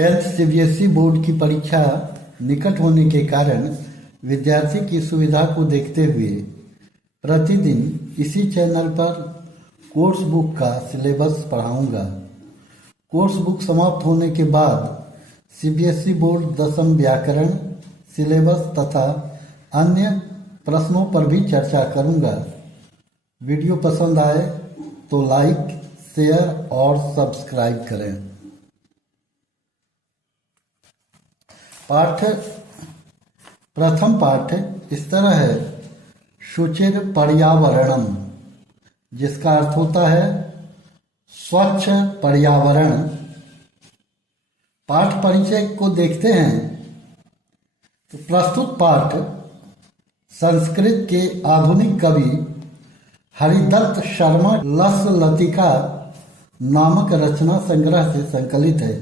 10th CBSE board की परीक्षा निकट होने के कारण विद्यार्थी की सुविधा को देखते हुए प्रतिदिन इसी चैनल पर कोर्स बुक का सिलेबस पढ़ाऊंगा। कोर्स बुक समाप्त होने के बाद सीबीएसई बोर्ड दसम व्याकरण सिलेबस तथा अन्य प्रश्नों पर भी चर्चा करूंगा। वीडियो पसंद आए तो लाइक, शेयर और सब्सक्राइब करें। प्रथम पाठ इस तरह है, शुचिर पर्यावरणम, जिसका अर्थ होता है स्वच्छ पर्यावरण। पाठ परिचय को देखते हैं तो प्रस्तुत पाठ संस्कृत के आधुनिक कवि हरिदत्त शर्मा लस लतिका नामक रचना संग्रह से संकलित है।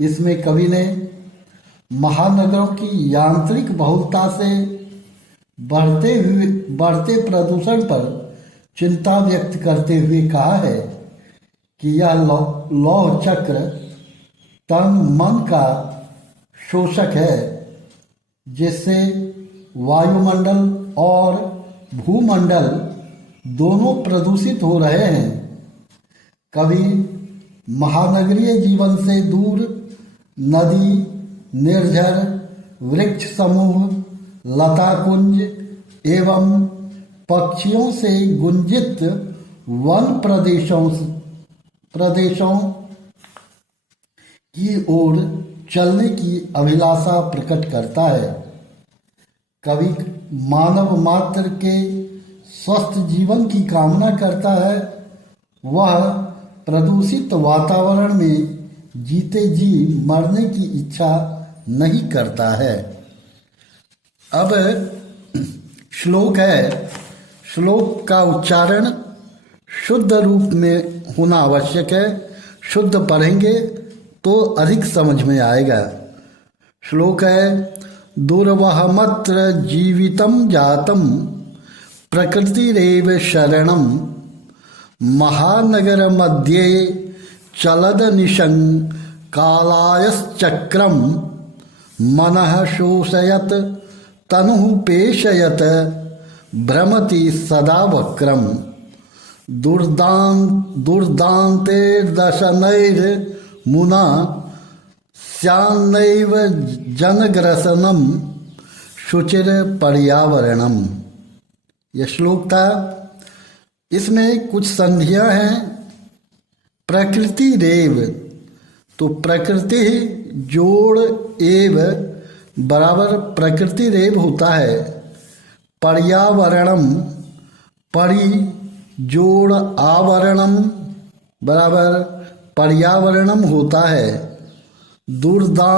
इसमें कवि ने महानगरों की यांत्रिक बहुलता से बढ़ते प्रदूषण पर चिंता व्यक्त करते हुए कहा है कि यह लौह चक्र तन मन का शोषक है, जिससे वायुमंडल और भूमंडल दोनों प्रदूषित हो रहे हैं। कवि महानगरीय जीवन से दूर नदी, निर्झर, वृक्ष समूह, लता कुंज एवं पक्षियों से गुंजित वन प्रदेशों की ओर चलने की अभिलाषा प्रकट करता है। कवि मानव मात्र के स्वस्थ जीवन की कामना करता है। वह प्रदूषित वातावरण में जीते जी मरने की इच्छा नहीं करता है। अब श्लोक है। श्लोक का उच्चारण शुद्ध रूप में होना आवश्यक है। शुद्ध पढ़ेंगे तो अधिक समझ में आएगा। श्लोक है, दुर्वहमत्र जीवितम जातम प्रकृतिरेव शरणम महानगर मध्ये चलद निशं कालायश्चक्रम मनः शोषयत तनुः पेशयत भ्रमति सदा वक्रम दुर्दान्तेर्दशनैर्मुना स्यान्नैव जनग्रसनम शुचिर पर्यावरणम। यह श्लोक था। इसमें कुछ संधियां हैं। प्रकृति रेव, तो प्रकृति जोड़ एव बराबर प्रकृति रेव होता है। पर्यावरणम, परि जोड़ आवरणम बराबर पर्यावरणम होता है। दुर्दान्तैर्मुना,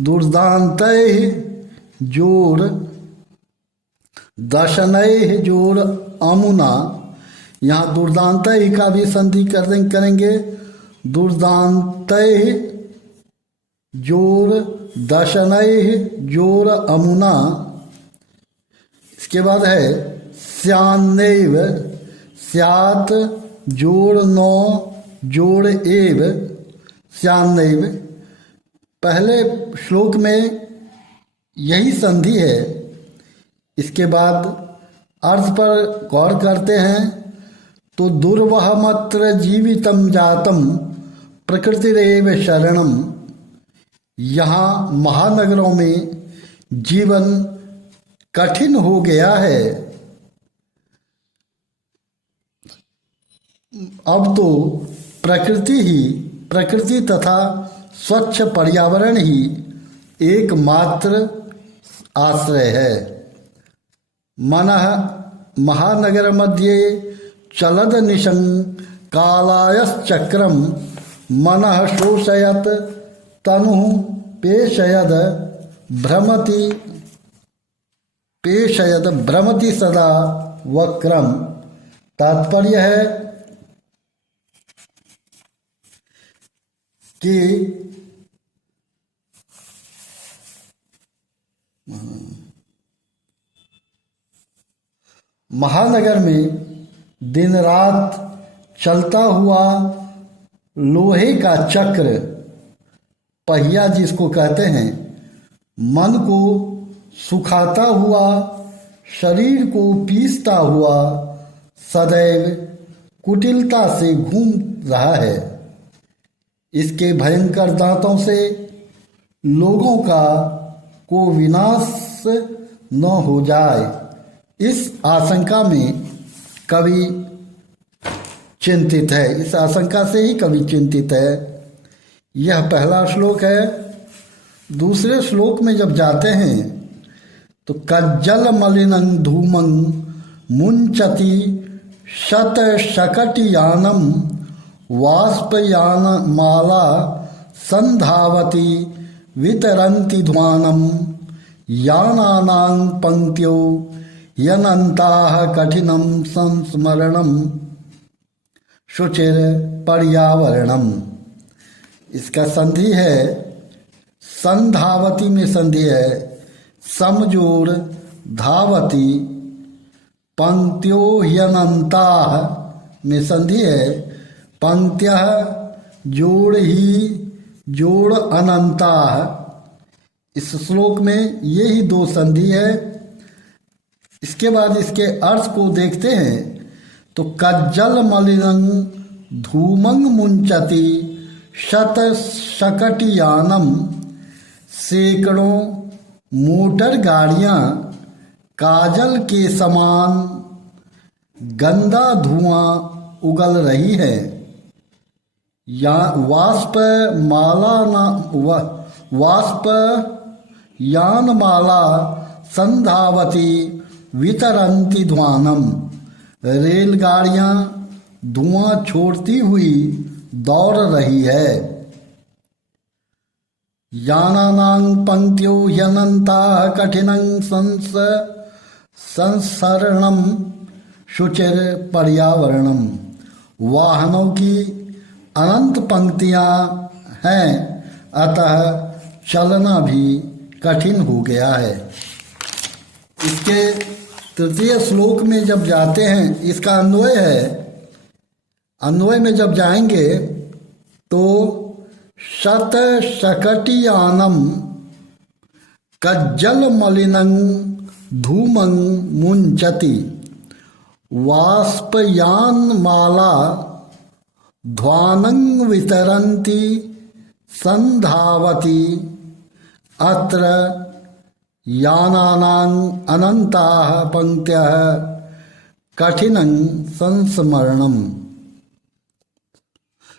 दुर्दान्तै जोड़ दशनैः जोड़ अमुना, यहाँ दुर्दान्तै का भी संधि करेंगे। दुर्दान्तै जोड़ दशनैः जोड़ अमुना। इसके बाद है स्यान्नैव, स्यात् जोड़ नौ जोड़ एव स्यान्नैव। पहले श्लोक में यही संधि है। इसके बाद अर्थ पर गौर करते हैं तो दुर्वहमत्र जीवितम जातम प्रकृतिरेव शरणम, यहाँ महानगरों में जीवन कठिन हो गया है। अब तो प्रकृति तथा स्वच्छ पर्यावरण ही एकमात्र आश्रय है। मनः महानगर मध्ये चलद निशं कालायश्चक्रम मनः शोषयत तनुः पेशयद भ्रमति सदा वक्रम। तात्पर्य है कि महानगर में दिन रात चलता हुआ लोहे का चक्र, पहिया जिसको कहते हैं, मन को सुखाता हुआ, शरीर को पीसता हुआ सदैव कुटिलता से घूम रहा है। इसके भयंकर दांतों से लोगों का को विनाश न हो जाए, इस आशंका में कवि चिंतित है। इस आशंका से ही कवि चिंतित है। यह पहला श्लोक है। दूसरे श्लोक में जब जाते हैं तो कज्जल मलिनं धूमं मुंचति शत शकटयानम वाष्पयान माला संधावती वितरन्ति ध्वानम यानानां पंक्त्यो यनन्ताः कठिनं संस्मरणम शुचिर पर्यावरणम। इसका संधि है, संधावती में संधि है, समजोड़ धावती, पंक्त्यो ह्यनन्ताः में संधि है, पंक्त्यः जोड़ ही जोड़ अनंताः। इस श्लोक में ये ही दो संधि है। इसके बाद इसके अर्थ को देखते हैं तो कज्जल मलिनं धूमं मुंचति शत शकटयानम, सैकड़ों मोटर गाड़ियां काजल के समान गंदा धुआं उगल रही है। या वाष्प यान माला संधावती वितरन्ति ध्वानम, रेलगाड़ियां धुआं छोड़ती हुई दौड़ रही है। यानानां पंक्त्यो ह्यनन्ताः कठिनं संसरणम शुचिर पर्यावरणम। वाहनों की अनंत पंक्तियां हैं, अतः चलना भी कठिन हो गया है। इसके तृतीय श्लोक में जब जाते हैं, इसका अन्वय है। अन्वय में जब जाएंगे तो शत शकटयानम कज्जल मलिनं धूमं मुंचति वाष्पयान माला ध्वानं वितरन्ति संधावती अत्र यानानां अनंताः पंक्त्यः कठिनं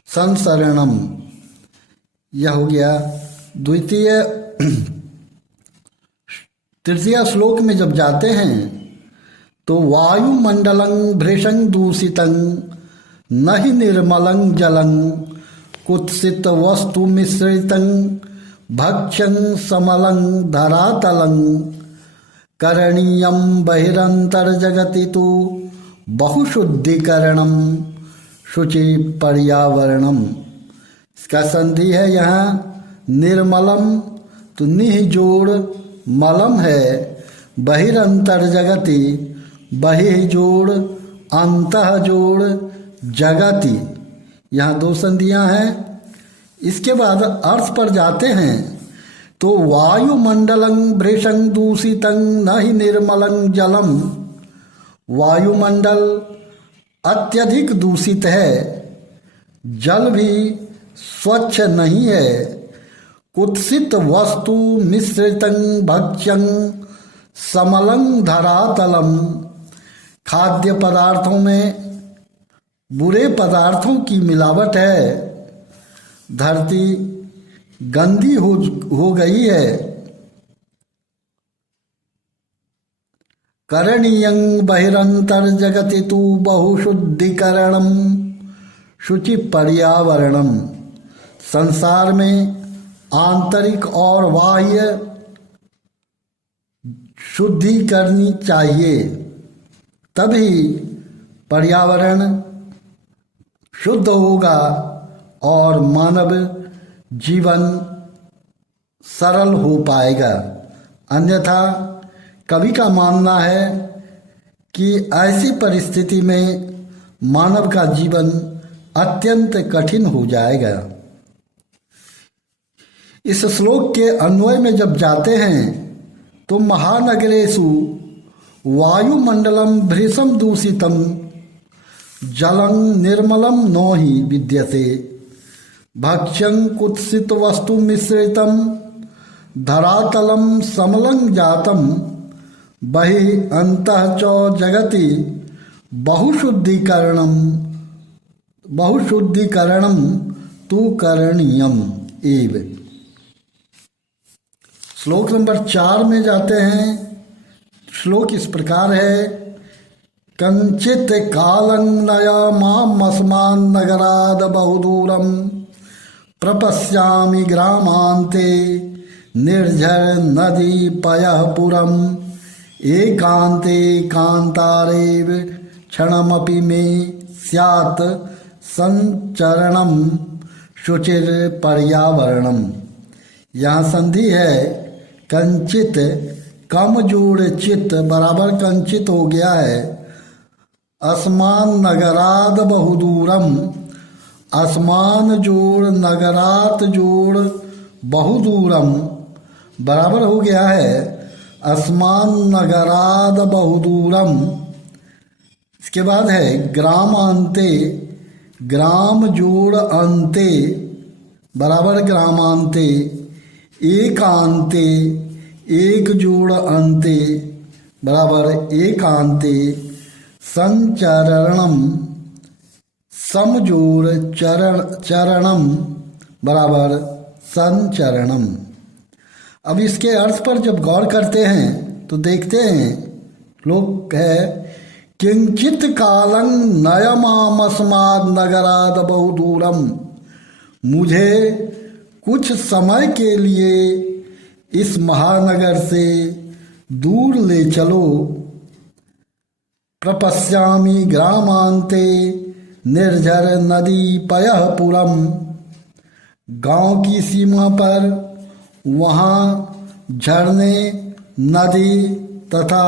संसरणम। यह हो गया द्वितीय। तृतीय श्लोक में जब जाते हैं तो वायुमंडलं भृशं दूषितं न हि निर्मलं जलं कुत्सित वस्तु मिश्रितं भक्ष्यं समलं धरातलं करणीयं बहिरंतर्जगति तु बहुशुद्धिकरणम शुचि पर्यावरणम। इसका संधि है यहाँ निर्मलम, तो निह जोड़ मलम है, बहिरंतर्जगति, बहि जोड़ अंतः जोड़ जगति, यहाँ दो संधियां हैं। इसके बाद अर्थ पर जाते हैं तो वायुमंडलं भृशं दूषितं न हि निर्मलं जलम, वायुमंडल अत्यधिक दूषित है, जल भी स्वच्छ नहीं है। कुत्सित वस्तु मिश्रितं भक्ष्यं समलं धरातलम, खाद्य पदार्थों में बुरे पदार्थों की मिलावट है, धरती गंदी हो गई है। करणीयं बहिरंतर्जगति तु बहुशुद्धिकरणम शुचि पर्यावरणम। संसार में आंतरिक और बाह्य शुद्धि करनी चाहिए, तभी पर्यावरण शुद्ध होगा और मानव जीवन सरल हो पाएगा। अन्यथा कवि का मानना है कि ऐसी परिस्थिति में मानव का जीवन अत्यंत कठिन हो जाएगा। इस श्लोक के अन्वय में जब जाते हैं तो महानगरेषु वायुमंडलम भृशम दूषितम जलं निर्मलम नो हि विद्यते भक्ष्यं कुत्सित वस्तु मिश्रितम धरातलम समलं जातम बहि अंतः च जगति बहुशुद्धिकरणम तु करणीयम एव। श्लोक नंबर 4 में जाते हैं। श्लोक इस प्रकार है। कंचित कालं नयमामस्मान् नगराद बहुदूरम प्रपश्यामि ग्रामान्ते निर्झर नदी पयः पुरम एकान्ते कान्तारेव क्षणमपि मे स्यात् संचरणम शुचिर पर्यावरणम। यहाँ संधि है। कंचित कम जोड़ चित बराबर कंचित हो गया है। असमान नगराद बहुदूरम असमान जोड़ नगरात जोड़ बहुदूरम बराबर हो गया है असमान नगराद बहुदूरम। इसके बाद है ग्रामांते ग्राम जोड़ अंते बराबर ग्रामांते एकांते एक जोड़ अंते बराबर एकांते संचरणम समजोड़ चरणम बराबर संचरणम। अब इसके अर्थ पर जब गौर करते हैं तो देखते हैं श्लोक है किंचित कालं नयमामस्माद् नगराद बहुदूरम। मुझे कुछ समय के लिए इस महानगर से दूर ले चलो। प्रपश्यामि ग्रामांते निर्झर नदी पयः पुरम। गांव की सीमा पर वहाँ झरने नदी तथा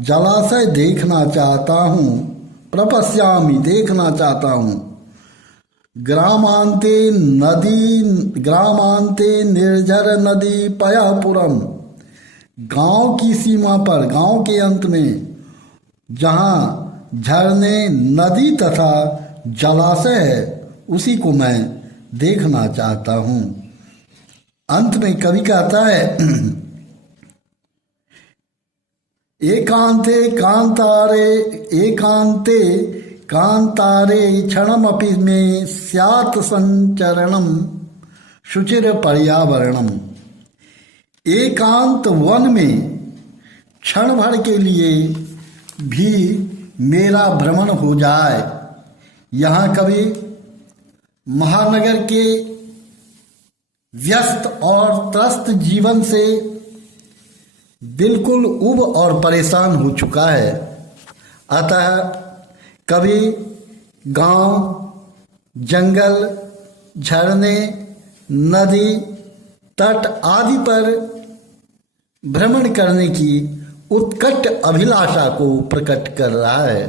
जलाशय देखना चाहता हूँ। प्रपश्यामि देखना चाहता हूँ। ग्रामांते निर्झर नदी पयः पुरम। गांव की सीमा पर गांव के अंत में जहाँ झरने नदी तथा जलाशय है उसी को मैं देखना चाहता हूँ। अंत में कवि कहता है एकांते कांतारे क्षणमपि में स्यात् संचरणम शुचिर पर्यावरणम। एकांत वन में क्षण भर के लिए भी मेरा भ्रमण हो जाए। यहाँ कभी महानगर के व्यस्त और त्रस्त जीवन से बिल्कुल उब और परेशान हो चुका है। अतः कभी गांव जंगल झरने नदी तट आदि पर भ्रमण करने की उत्कट अभिलाषा को प्रकट कर रहा है।